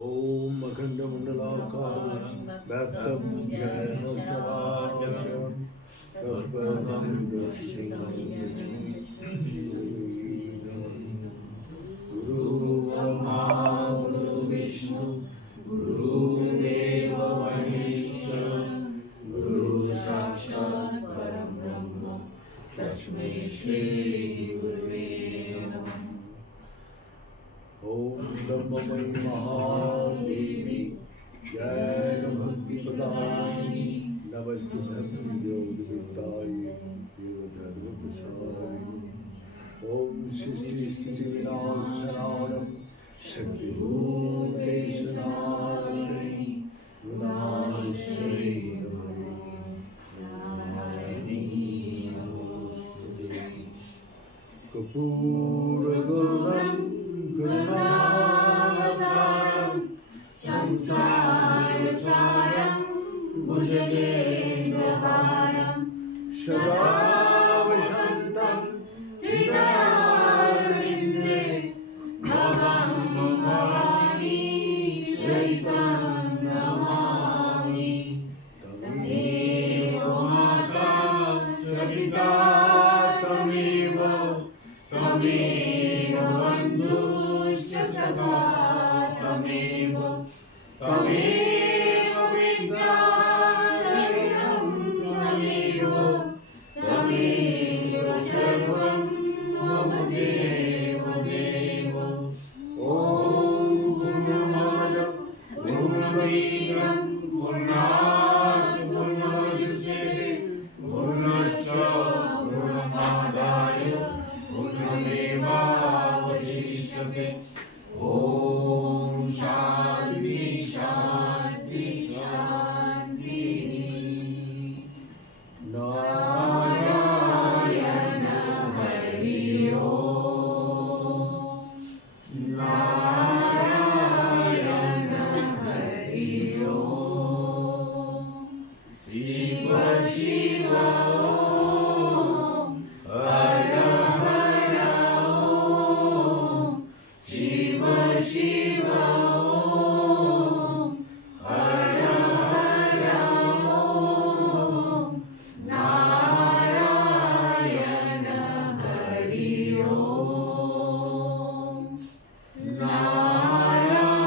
ओम अखंडमंडलाकारं व्याप्तं येन चराचरं तत्पदं दर्शितं गुरु ब्रह्मा गुरु विष्णु गुरुदेव महेश्वरं गुरु साक्षात् परं ब्रह्म तस्मै श्री गुरुवे नमः। ओम ब्रह्ममयी महादेवी जय भक्ति प्रदायिनी नमस्तुभ्यं योगविद्यायै देवधर्मप्रसारिणी। ओम सृष्टि स्थिति विनाशनाय शक्तिभूते सनातनी गुणाश्रयी कपूरगौरं करुणावतारं संसारसारं भुजगेन्द्रहारं सदा वसन्तं हृदयारविन्दे भवं नमामि सहितं नमामि। तमेव माता च पिता तमेव बन्धुश्च सखा तमेव विद्याधरं तमेव सर्वं मम देव। ॐ पूर्णमदः पूर्णमिदं पूर्णात् पूर्णमुदच्यते पूर्णस्य पूर्णमादाय पूर्णमेवावशिष्यते। ओम शांति शांति शांति। नारायण हरि ओम नारायण हरि ओम। शिव शिव ओम हर हर ओम शिव शिव ओम हर हर ओम नारायण हरि ओम नारायण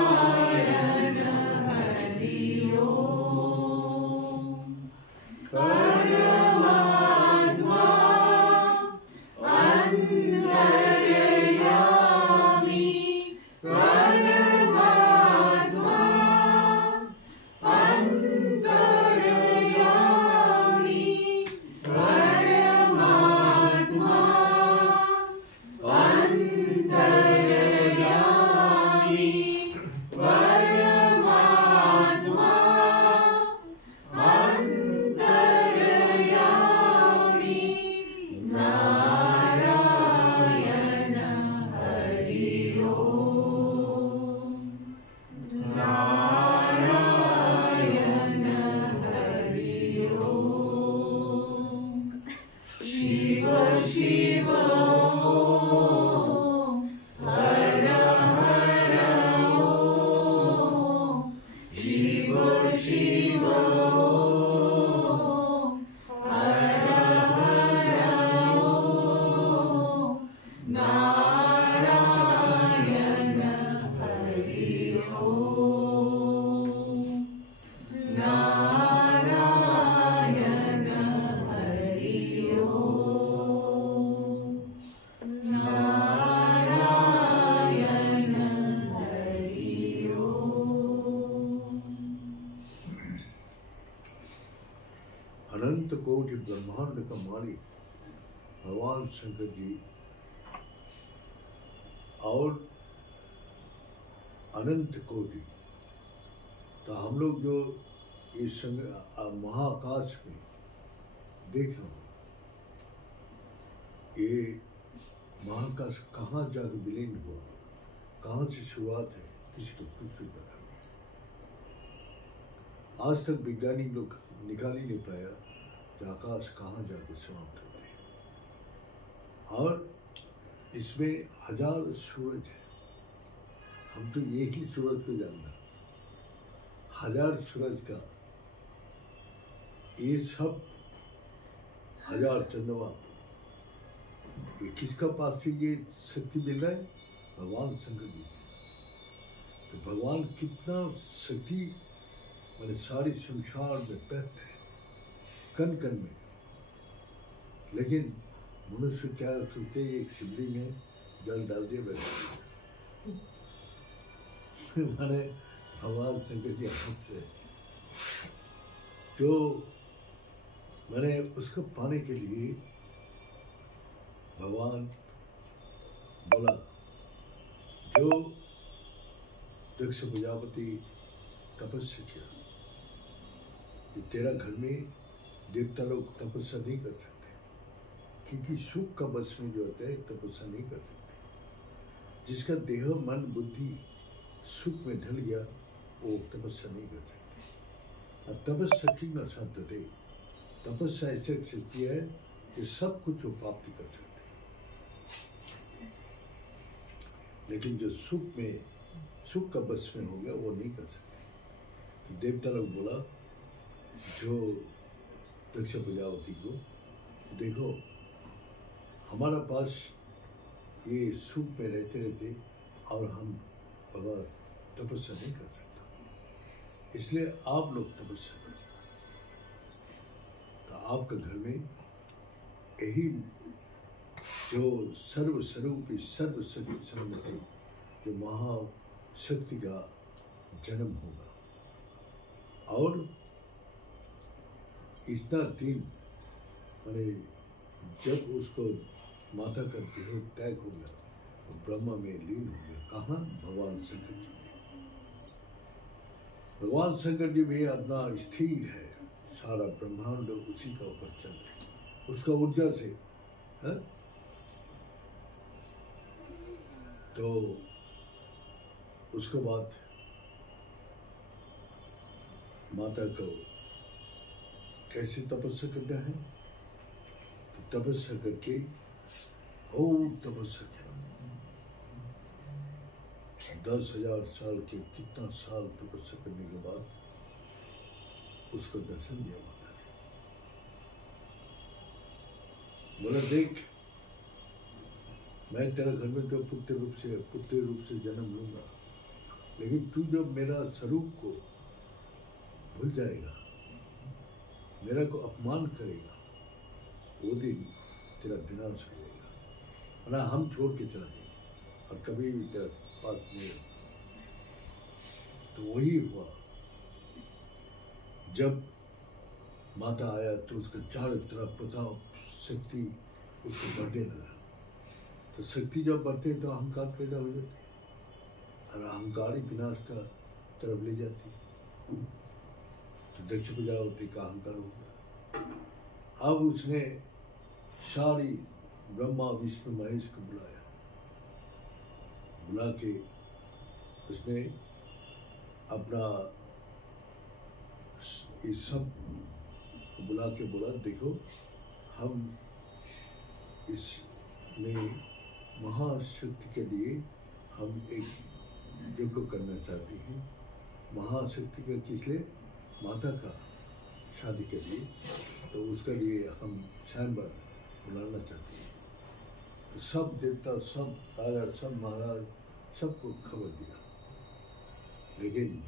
हरि ओम। परमात्मा अंतर्यामी परमात्मा अंतर्यामी परमात्मा अंतर्यामी परमात्मा अंतर्यामी नारायण हरि ओम नारायण हरि ओम। शिव शिव ओम हर हर ओम शिव शिव ओम हर हर ओम नारायण हरि ओम नारायण हरि ओम नारायण हरि ओम। अनंत कोटि ब्रह्मांड का मालिक भगवान शंकर जी और अनंत कोटि, तो हम लोग जो इस महाकाश में देख रहे हैं, ये महाकाश कहाँ जाकर विलीन हुआ, कहाँ से शुरुआत है, किसी को कुछ भी पता नहीं। आज तक वैज्ञानिक लोग निकाल ही नहीं पाया कि आकाश कहाँ जाकर समाप्त होते हैं। और इसमें हजार सूरज है, हम तो एक ही सूरज को जानना, 1000 सूरज का, ये सब 1000 चंद्रमा, ये किसका पास से ये शक्ति मिल रहा है? भगवान शंकर जी से। तो भगवान कितना शक्ति मैंने सारी संसार में व्यक्त है, कण कण में। लेकिन मनुष्य क्या सोचते, एक शिवलिंग है, जल डाल दिया वैसे माने भगवान शंकर जी हंस रहे। तो मैंने उसको पाने के लिए भगवान बोला, जो दक्ष प्रजापति तपस्या किया, कि तेरा घर में देवता लोग तपस्या नहीं कर सकते, क्योंकि सुख का बस में जो होता है तपस्या नहीं कर सकते। जिसका देह मन बुद्धि सुख में ढल गया वो तपस्या नहीं कर सकते। और तपस्या की न साधते, तपस्या ऐसी शक्ति है कि सब कुछ वो प्राप्ति कर सकते। लेकिन जो सुख का बस में हो गया वो नहीं कर सकते। तो देवता लोग बोला जो दक्ष प्रजापति को, देखो हमारा पास ये सुख में रहते रहते और हम भगवान तपस्या नहीं कर सकता, इसलिए आप लोग तपस्या करें। तो आपके घर में यही जो सर्वस्वरूपी सर्वशक्ति संगति जो महाशक्ति का जन्म होगा। और इतना दिन मैंने जब उसको माता का देह त्याग हो गया तो ब्रह्मा में लीन हो गया। कहाँ? भगवान शंकर जी में। भगवान शंकर जी भी अपना स्थिर है, सारा ब्रह्मांड उसी का ऊपर चल रहा है, उसका ऊर्जा से है? तो उसके बाद माता को कैसे तपस्या करना है? तो तपस्या करके खूब तपस्या किया। 10,000 साल के कितना साल तपस्या करने के बाद उसको दर्शन दिया माता ने। बोला, देख मैं तेरा घर में तो पुत्र रूप से जन्म लूंगा, लेकिन तू जब मेरा स्वरूप को भूल जाएगा, मेरा को अपमान करेगा, वो दिन तेरा विनाश हो जाएगा, वरना हम छोड़ के चला जाएगा और कभी भी तेरा पास नहीं। तो वही हुआ, जब माता आया तो उसका चारों तरफ प्रताप शक्ति उसको बढ़ने लगा। तो शक्ति जब बढ़ते तो अहंकार पैदा हो जाते और अहंकार ही विनाश का तरफ ले जाती। तो दक्ष प्रजापति का अहंकार हो गया। अब उसने सारी ब्रह्मा विष्णु महेश को बुलाया, बुला के उसने अपना इस सब को बुला के बोला, देखो हम इसमें महाशक्ति के लिए हम एक यज्ञ करना चाहते हैं। महाशक्ति का किस लिए? माता का शादी के लिए। तो उसके लिए हम स्वयंवर बुलाना चाहते हैं। तो सब देवता, सब राजा, सब महाराज सबको खबर दिया, लेकिन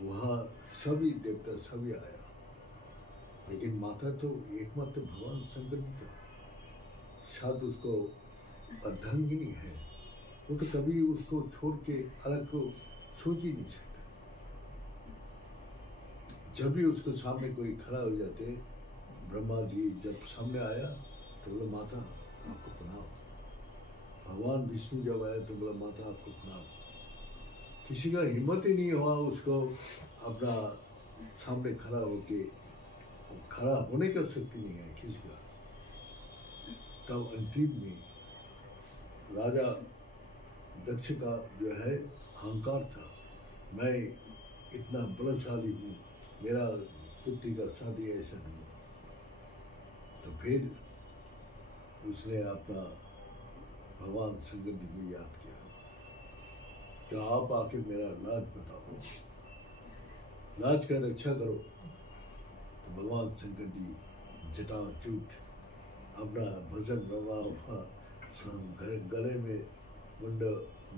वहाँ सभी देवता सभी आया, लेकिन माता तो एकमात्र भगवान शंकर जी का शायद उसको अर्धांगिनी है, वो तो कभी उसको छोड़ के अलग को सोच ही नहीं सकता। जब भी उसको सामने कोई खड़ा हो जाते, ब्रह्मा जी जब सामने आया तो बोला, माता आपको प्रणाम। भगवान विष्णु जब आया तो बोला, माता आपको प्रणाम। किसी का हिम्मत ही नहीं हुआ उसको अपना सामने खड़ा होके, खड़ा होने का शक्ति नहीं है किसी का। तब अंतिम में राजा दक्ष का जो है अहंकार था, मैं इतना बलशाली हूँ, मेरा पुत्री का शादी ऐसा नहीं। तो फिर उसने अपना भगवान शंकर जी को याद किया कि आप आके मेरा राज बताओ। राज का रक्षा करो। तो भगवान शंकर जी जटाजूट अपना भजन ब्रह्मा गले में मुंड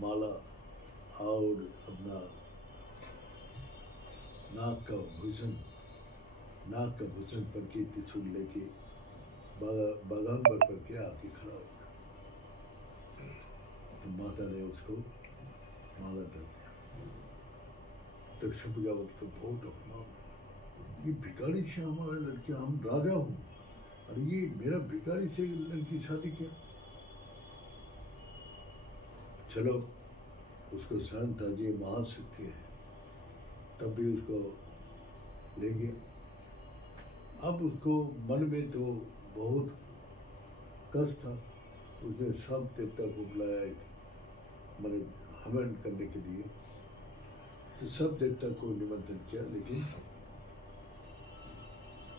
माला और अपना नाक का भूषण पर के त्रिशूल लेके बागान पर करके आके खड़ा हो गया। तो माता ने उसको माला कर दिया। दक्ष प्रजापति को बहुत अपमान, ये भिखारी से हमारा लड़की, हम राजा हूँ और ये मेरा भिखारी से लड़की शादी किया। चलो उसको शरण था, ये महाशक्ति है, तब भी उसको ले गया। अब उसको मन में तो बहुत कष्ट था। उसने सब देवता को बुलाया एक मैंने हवन करने के लिए, तो सब देवता को निमंत्रण किया, लेकिन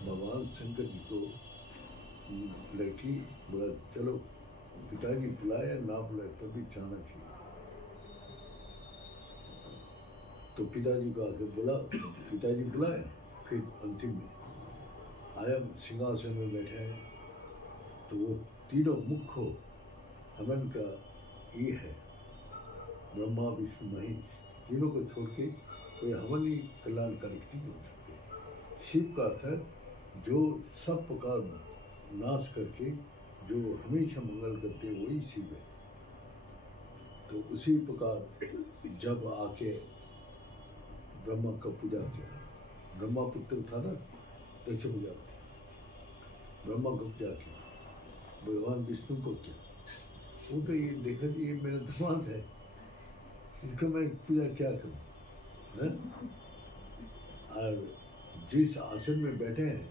भगवान शंकर जी को लड़की बोला चलो पिताजी बुलाया ना बुलाया तभी जाना चाहिए। तो पिताजी को आके बोला, पिताजी बुलाया, फिर अंतिम में आया, सिंहासन में बैठे हैं। तो वो तीनों मुख्य हवन का ये है, ब्रह्मा विष्णु महेश, तीनों को छोड़ के कोई हवन ही कल्याणकारी नहीं हो सकते। शिव का अर्थ है जो सब का नाश करके जो हमेशा मंगल करते हैं, वही शिव है। तो उसी प्रकार जब आके ब्रह्मा का पूजा किया, ब्रह्मा पुत्र था ना दक्ष प्रजापति, ब्रह्मा को पूजा किया, भगवान विष्णु को किया। वो तो ये देखा कि ये मेरा दामाद है, इसको मैं पूजा क्या करूं, है? और जिस आसन में बैठे हैं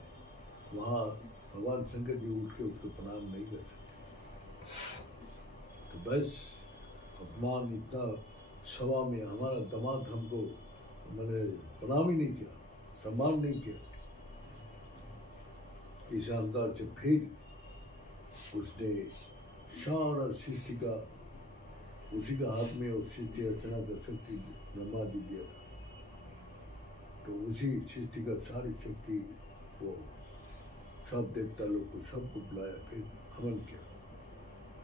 वहाँ भगवान शंकर जी उठ के उसको प्रणाम नहीं कर सकते। तो बस अपमान इतना सभा में, हमारा दामाद हमको मैंने प्रणाम ही नहीं किया, सम्मान नहीं किया। इस अहंकार से फिर उसने सारा सृष्टि का उसी का हाथ में, और सृष्टि रचना का शक्ति ब्रह्मा जी दिया था। तो उसी सृष्टि का सारी शक्ति वो सब देवता लोग को सबको बुलाया, फिर हवन किया।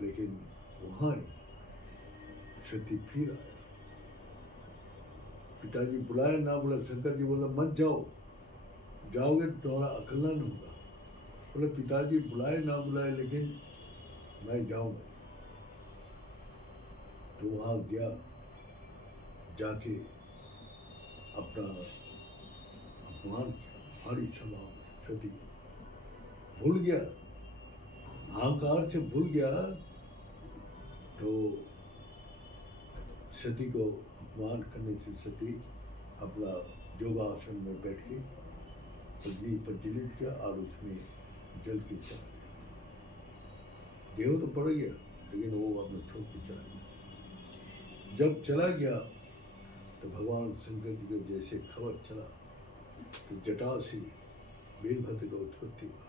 लेकिन वहाँ सती फिर आया। पिताजी बुलाया ना बुलाया, शंकर जी बोला मत जाओ, जाओगे तो तुम्हारा अकल्याण होगा। बोले पिताजी बुलाए ना बुलाए लेकिन मैं जाऊंगा। तो वहाँ गया, जाके अपना अपमान किया भारी सभा में। सती भूल गया, अहंकार से भूल गया। तो सती को अपमान करने से सती अपना योगासन में बैठ के पृथ्वी पर जलित किया और उसमें जल के चला गया। देह तो पड़ गया लेकिन वो अपने छोड़ के चला गया। जब चला गया तो भगवान शंकर जी को जैसे खबर चला तो जटा से वीरभद्र का उत्पत्ति हुआ।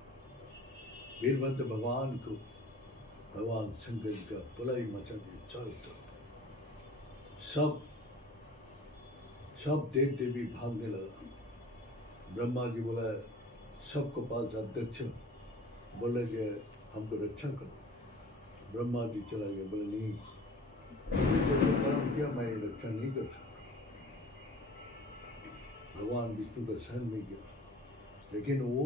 वीरभद्र भगवान को, भगवान शंकर जी का प्रलय मचा दिया चारों तरफ। सब देव देवी भागने लगा। ब्रह्मा जी बोला सबको पास अध्यक्ष, बोले कि हमको रक्षा करो। ब्रह्मा जी चला गया, बोले नहीं, जैसे कर्म किया मैं ये रक्षा नहीं कर सकता। भगवान विष्णु का शरण में गया, लेकिन वो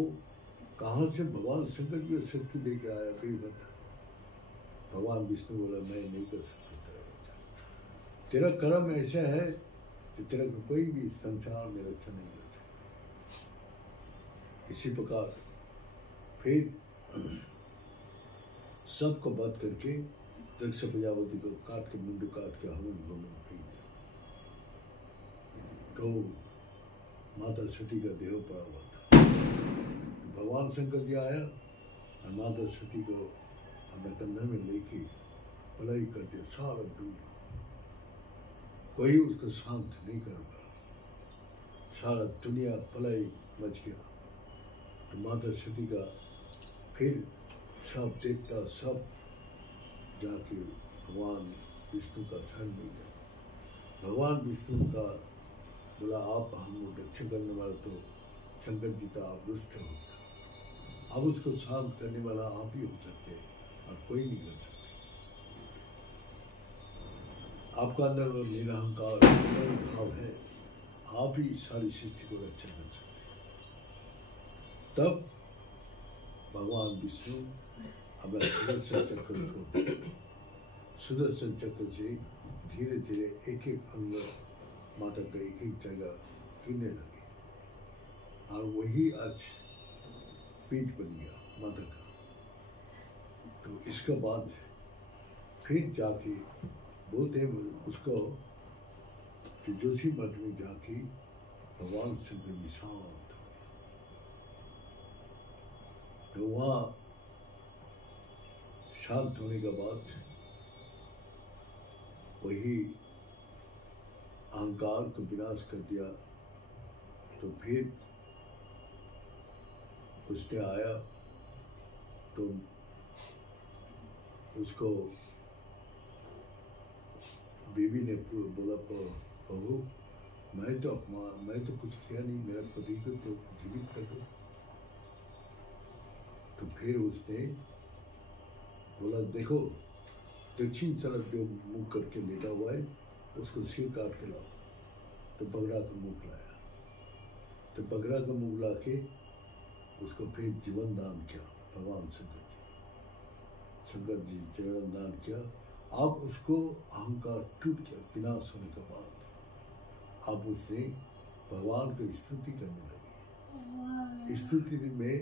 कहाँ से भगवान शंकर जी को शक्ति लेके आया। वीरभद्र, भगवान विष्णु बोला मैं नहीं कर सकता तेरा कर्म ऐसा है कि तेरा कोई भी संसार में रक्षा नहीं कर सकता। इसी प्रकार फिर सबको वध करके दक्ष प्रजापति को काट के मुंडू काट के हवन भवन फेंक दिया। तो माता सती का देह पड़ा हुआ था। भगवान शंकर जी आया और माता सती को अपने कंधे में लेके पलाई कर दिया। सारा दुनिया कोई उसको शांत नहीं कर पाया, सारा दुनिया पलाई मच गया। तो माता सती का फिर सब देवता सब जाके भगवान विष्णु का शरण में गया। भगवान विष्णु का बोला आप हम लोग रक्षा करने वाला तो शंकर जी तो आप रुष्ट हो गया, अब उसको शांत करने वाला आप ही हो सकते हैं और कोई नहीं कर सकते। आपका अंदर वो निरहंकार भाव है, आप ही सारी सृष्टि को रक्षा कर सकते हैं। तब भगवान विष्णु अपना सुदर्शन चक्र छोड़, सुदर्शन चक्र से धीरे धीरे एक एक अंग माता का एक एक जगह गिरने लगे और वही आज पीठ बन गया माता का। तो इसके बाद फिर जाके बोलते हैं उसको कि जोशी मठ में जाके भगवान शंकर जी शांत, तो वहाँ शांत होने के बाद वही अहंकार को विनाश कर दिया। तो फिर उसने आया तो उसको बीवी ने बोला प्रभु मैं तो कुछ किया नहीं, मेरा पति को तो जीवित कर दो। तो फिर उसने बोला देखो दक्षिण तरफ जो मुख करके लेटा हुआ है उसको सिर काट के लाओ। तो बगड़ा का मुख लाया, तो बगड़ा का मुख ला के उसको फिर जीवन दान किया भगवान शंकर जी जीवन दान किया। अब उसको अहंकार टूट गया विनाश होने के बाद, अब उसने भगवान की स्तुति करने लगी। स्तुति में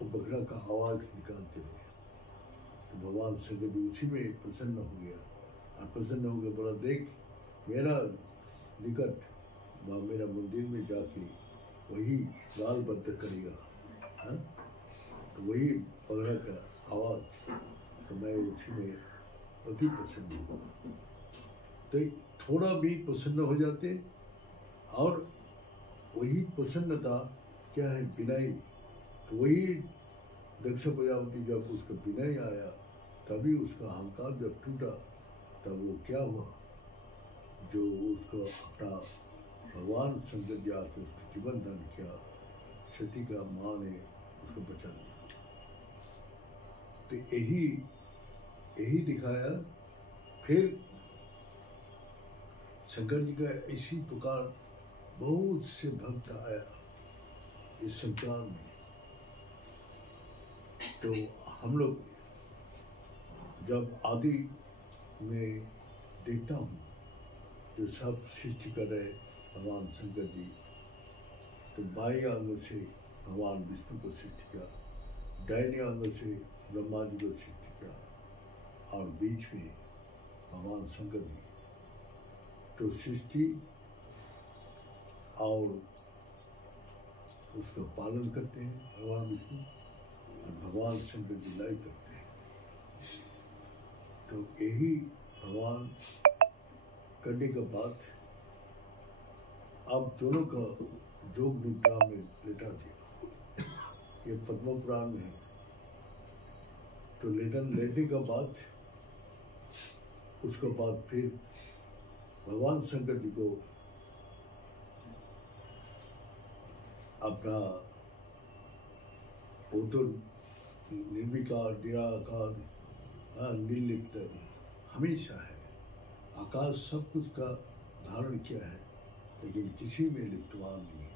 वो बगड़ा का आवाज निकालते हुए तो भगवान शंकर जी उसी में प्रसन्न हो गया और प्रसन्न हो गया बोला देख मेरा निकट मेरा मंदिर में जाके वही लाल बद्ध करेगा, हाँ? तो वही बगड़ा का आवाज, तो मैं उसी में अति प्रसन्न हूँ। तो थोड़ा भी प्रसन्न हो जाते और वही प्रसन्नता क्या है विनय। तो वही दक्ष प्रजापति जब उसका विनय आया तभी उसका अहंकार जब टूटा तब वो क्या हुआ, जो उसको अपना भगवान शंकर जी आके उसको जीवन दान किया, सती का माँ ने उसको बचा दिया। तो यही दिखाया। फिर शंकर जी का इसी प्रकार बहुत से भक्त आया इस संसार में। तो हम लोग जब आदि में देखता हूँ जो सब सृष्टि कर रहे भगवान शंकर जी, तो बाई अंग से भगवान विष्णु को सृष्टि किया, दाहिने अंग से ब्रह्मा जी को सृष्टि किया और बीच में भगवान शंकर जी। तो सृष्टि और उसका पालन करते हैं भगवान विष्णु और भगवान शंकर जी लय करते हैं। तो यही भगवान करने के बाद अब दोनों का जोग निद्रा में लेटा दिया। ये पद्म पुराण में है। तो लेटने के बाद उसके बाद फिर भगवान शंकर जी को अपना वो तो निर्विकार निराकार निर्लिप्त हमेशा है, आकाश सब कुछ का धारण किया है लेकिन किसी में लिप्तवान नहीं है।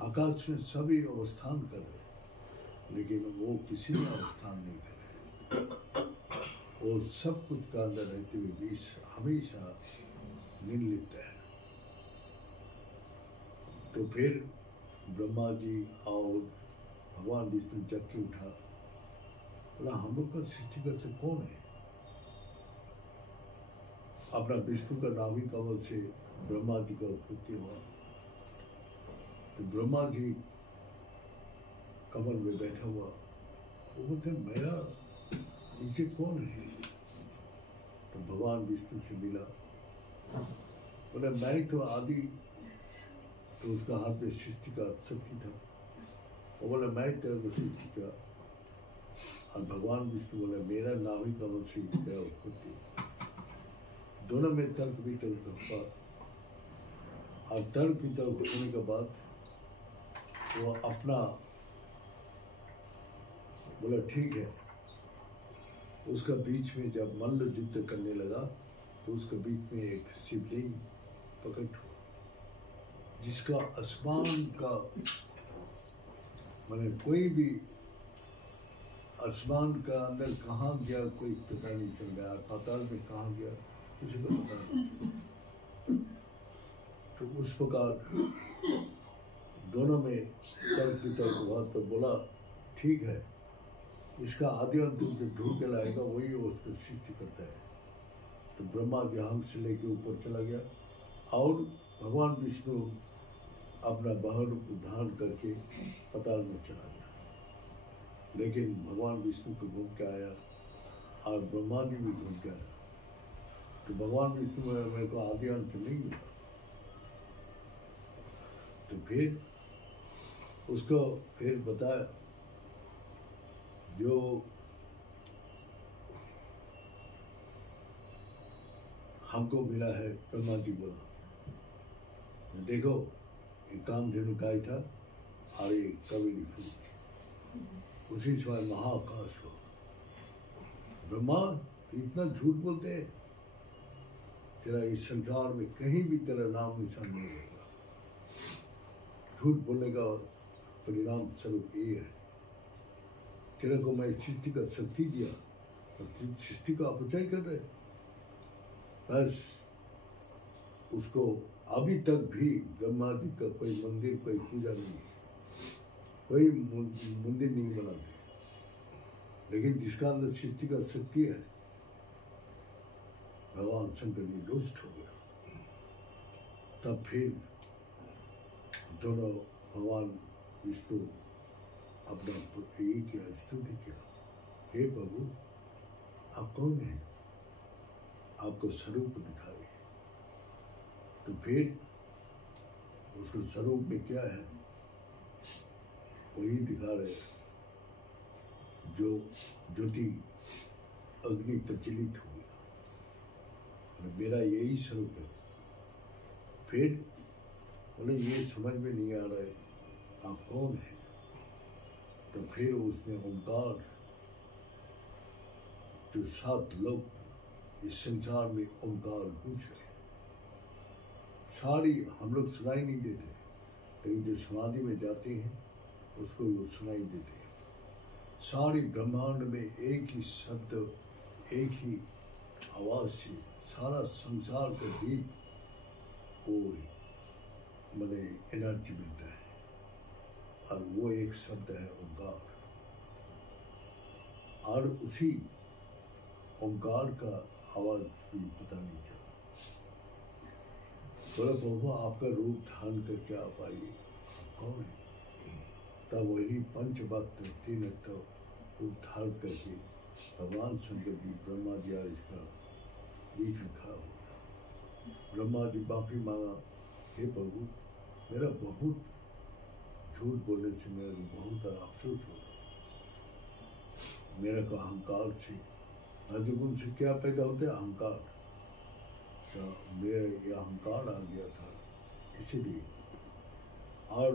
आकाश में सभी अवस्थान कर रहे लेकिन वो किसी में अवस्थान नहीं कर रहे। वो सब कुछ का अंदर रहते हुए भी हमेशा निर्लिप्त है। तो फिर ब्रह्मा जी और भगवान विष्णु जग के उठा, बोला हम लोग का सृष्टिकर्ता कौन है? अपना विष्णु का नाभि कमल से ब्रह्मा जी का उत्पत्ति हुआ। तो ब्रह्मा जी कमल में बैठा हुआ, वो बोलते मेरा नीचे कौन है? तो भगवान विष्णु से मिला, बोला मैं तो आदि। तो उसका हाथ में सृष्टि का शक्ति था। वो बोला मैं तेरा को सृष्टि का। और भगवान विष्णु बोला मेरा नाभि कमल से तेरा उत्पत्ति। दोनों में तर्क वितर्क हुआ और और तर्क वितर्क होने के बाद वो अपना बोला ठीक है। उसका बीच में जब मल्ल युद्ध करने लगा तो उसके बीच में एक शिवलिंग प्रकट हुआ जिसका आसमान का माने कोई भी आसमान का अंदर कहाँ गया कोई पता नहीं चल रहा, पाताल में कहाँ गया किसी को पता नहीं। तो उस प्रकार दोनों में तर्क वितर्क हुआ तो बोला ठीक है, इसका आदि अंतिम जो ढूंढ के लाएगा वही उसको सृष्टि करता है। तो ब्रह्मा जहां से लेके ऊपर चला गया और भगवान विष्णु अपना वाहन रूप धारण करके पाताल में चला गया। लेकिन भगवान विष्णु को घूम के आया और ब्रह्मा जी भी घूम के आया। तो भगवान विष्णु में मेरे को आदि अंत नहीं मिला। तो फिर उसको फिर बताया जो हमको मिला है। ब्रह्मा जी बोला देखो एक कामधेनु गाय था और एक कबीली फूल, उसी समय महाआकाश हो। ब्रह्मा इतना झूठ बोलते हैं, तेरा इस संसार में कहीं भी तेरा नाम निशान नहीं रहेगा। झूठ बोलने का परिणाम स्वरूप ये है। तेरे को मैं सृष्टि का शक्ति दिया और सृष्टि का अपचय कर रहे। बस उसको अभी तक भी ब्रह्मा जी का कोई मंदिर कोई पूजा नहीं है, कोई मंदिर नहीं बनाते। लेकिन जिसका अंदर सृष्टि का शक्ति है, भगवान शंकर जी रुष्ट हो गया। तब फिर दोनों भगवान विष्णु अपना यही किया, स्तुति किया, हे प्रभु आप कौन हैं, आपको स्वरूप दिखाए। तो फिर उसके स्वरूप में क्या है वही दिखा रहे, जो ज्योति अग्नि प्रज्वलित हो गया, मेरा यही स्वरूप है। फिर उन्हें ये समझ में नहीं आ रहा है आप कौन है। तो फिर उसने ओंकार, जो 7 लोग इस संसार में ओंकार गूंज रहे, सारी हम लोग सुनाई नहीं देते, लेकिन जो समाधि में जाते हैं उसको वो सुनाई देते हैं। सारी ब्रह्मांड में एक ही शब्द, एक ही आवाज से सारा संसार का दीप को मैंने एनर्जी मिलता है, और वो एक शब्द है ओंकार। और उसी ओंकार का आवाज भी पता नहीं चला। बोला प्रभु आपका रूप धारण करके आप आइए, कौन है। तब वही पंचभक्त 3 रूप धारण करके भगवान शंकर जी ब्रह्मा जी और इसका बीच में खड़ा हो गया। ब्रह्मा जी माफी मांगा, हे प्रभु मेरा बहुत झूठ बोलने से मेरे को बहुत अफसोस हो रहा। मेरे को अहंकार से, रजोगुण से क्या पैदा होता है, अहंकार। तो मेरा ये अहंकार आ गया था इसीलिए, और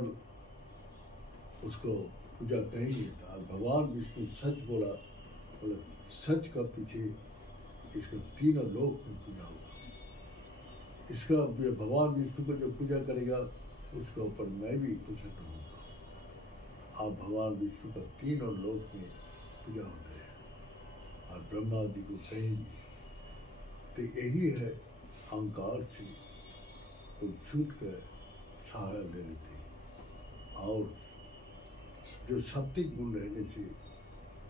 उसको पूजा कहेंगे था। भगवान विष्णु सच बोला, बोले सच का पीछे इसका 3 लोक में पूजा होगा। इसका भगवान विष्णु को जो पूजा करेगा उसके ऊपर मैं भी प्रसन्न होऊंगा। आप भगवान विष्णु का 3 लोक में पूजा होता है, और ब्रह्मा जी को कहेंगे। तो यही है अहंकार से वो छूट कर सहारा ले लेते हैं, और जो सात्विक गुण रहने से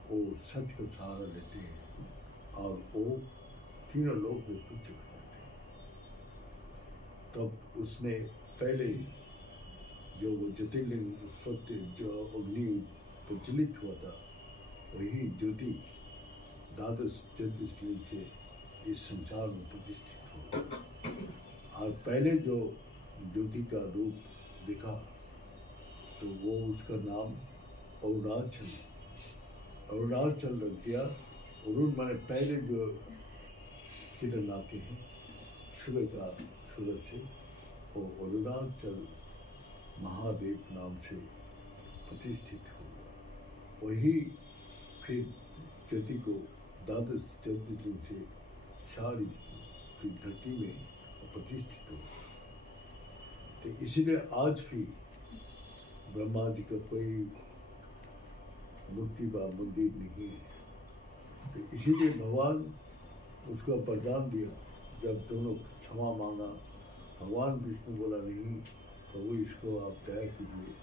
वो सच का सहारा लेते हैं, और वो 3 लोक में पूज्य बन जाते हैं। तब उसने पहले जो वो ज्योतिर्लिंग उत्पत्ति, जो अग्नि प्रज्वलित हुआ था, वही ज्योति 12 ज्योतिर्लिंग से इस संसार में प्रतिष्ठित हो। और पहले जो ज्योति का रूप दिखा तो वो उसका नाम अरुणाचल, अरुणाचल रख दिया। अरुण माने पहले जो किरण आते हैं सूर्य का, सूरज से, वो अरुणाचल महादेव नाम से प्रतिष्ठित हुआ। वही फिर ज्योति को द्वादश ज्योतिर्लिंग से सारी फिर धरती में प्रतिष्ठित हुआ। तो इसीलिए आज भी ब्रह्मा जी का कोई मूर्ति व मंदिर नहीं है। तो इसीलिए भगवान उसका वरदान दिया। जब दोनों क्षमा मांगा, भगवान विष्णु बोला नहीं प्रभु इसको आप तैयार कीजिए,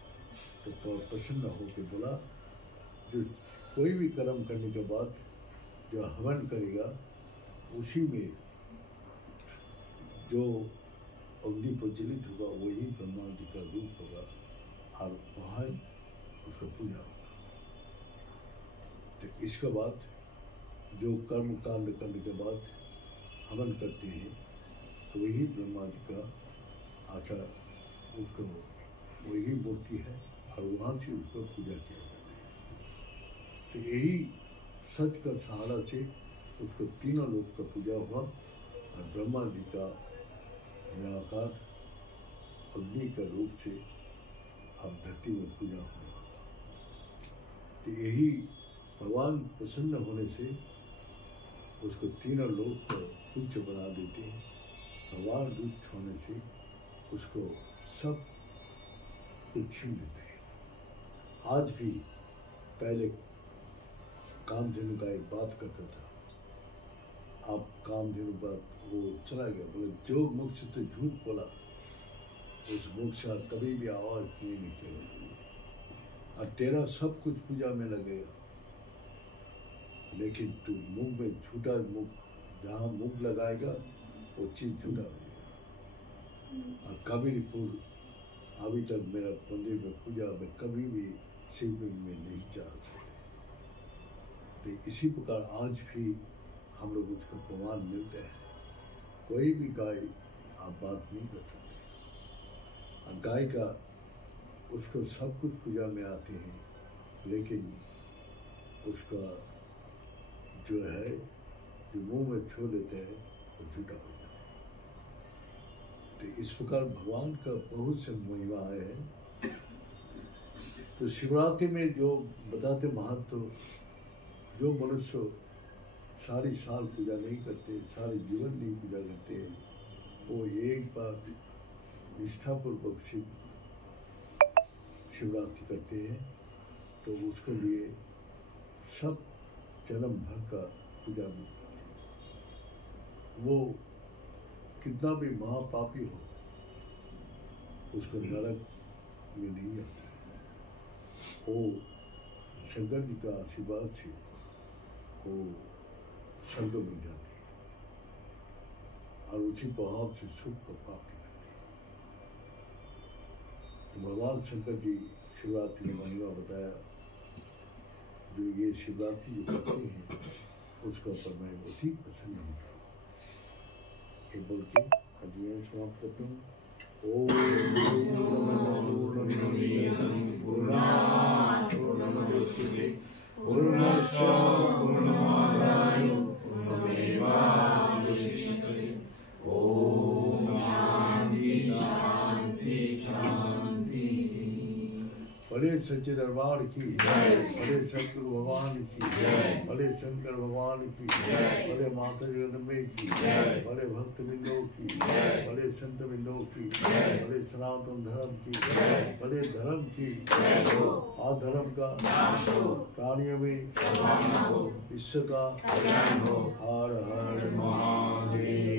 तो प्रसन्न होकर बोला जो कोई भी कर्म करने के बाद जो हवन करेगा उसी में जो अग्नि प्रज्वलित होगा वही ब्रह्मा जी का रूप होगा और वहाँ उसका पूजा होगा। तो इसके बाद जो कर्म कांड करने के बाद हवन करते हैं तो वही ब्रह्मा जी का आचार उसको वही मूर्ति है और वहाँ से उसको पूजा किया जाता है। तो यही सच का सहारा से उसको तीनों लोक का पूजा हुआ और ब्रह्मा जी का निराकार अग्नि का रूप से अब धरती में पूजा होने वाला। तो यही भगवान प्रसन्न होने से उसको तीनों लोक को तुच्छ बना देते हैं। भगवान दुष्ट होने से उसको सब कुछ छीन लेते हैं। आज भी पहले कामधेनु का एक बात करता था, अब कामधेनु बात वो चला गया। बोले जो मुख से तो झूठ बोला उस मुख से कभी भी आवाज नहीं निकलेगा और तेरा सब कुछ पूजा में लगेगा, लेकिन तू मुंह में झूठा मुख जहाँ मुख लगाएगा वो चीज झूठा रहेगा। और कबीरपुर अभी तक मेरा मंदिर में पूजा में कभी भी शिवलिंग में नहीं जा सकते। तो इसी प्रकार आज भी हम लोग उसका प्रमाण मिलते हैं। कोई भी गाय आप बात नहीं कर सकते। और गाय का उसको सब कुछ पूजा में आते हैं, लेकिन उसका जो है जो मुंह में छू लेते हैं वो झूठा हो जाता है। तो इस प्रकार भगवान का बहुत से महिमा है। तो शिवरात्रि में जो बताते महत्व, जो मनुष्य सारी साल पूजा नहीं करते, सारे जीवन नहीं पूजा करते, वो एक बार निष्ठापूर्वक शिवरात्रि करते हैं तो उसके लिए सब जन्म भर का पूजा मिलता है। वो कितना भी महापापी हो उसको नरक में नहीं आता है। वो शंकर जी का आशीर्वाद से वो स्वर्ग में जाते हैं और उसी प्रभाव से सुख को प्राप्ति करते हैं। तो भगवान शंकर जी शिवरात्रि में महिमा बताया। जो ये शिवरात्रि जो करते हैं उसका ऊपर मैं बहुत ही प्रसन्न होता हूँ। ये बोल के आज मैं समाप्त करता हूँ। बड़े सच्चे दरबार की जय, बड़े शंकर भगवान की जय, बड़े शंकर भगवान की जय, बड़े माता जगदम्बे की जय, बड़े भक्त बिंदों की जय, बड़े संत बिंदों की जय, बड़े सनातन धर्म की जय, बड़े धर्म की अधर्म का नाश हो, प्राणियों में विश्व का कल्याण हो। हर हर महादेव।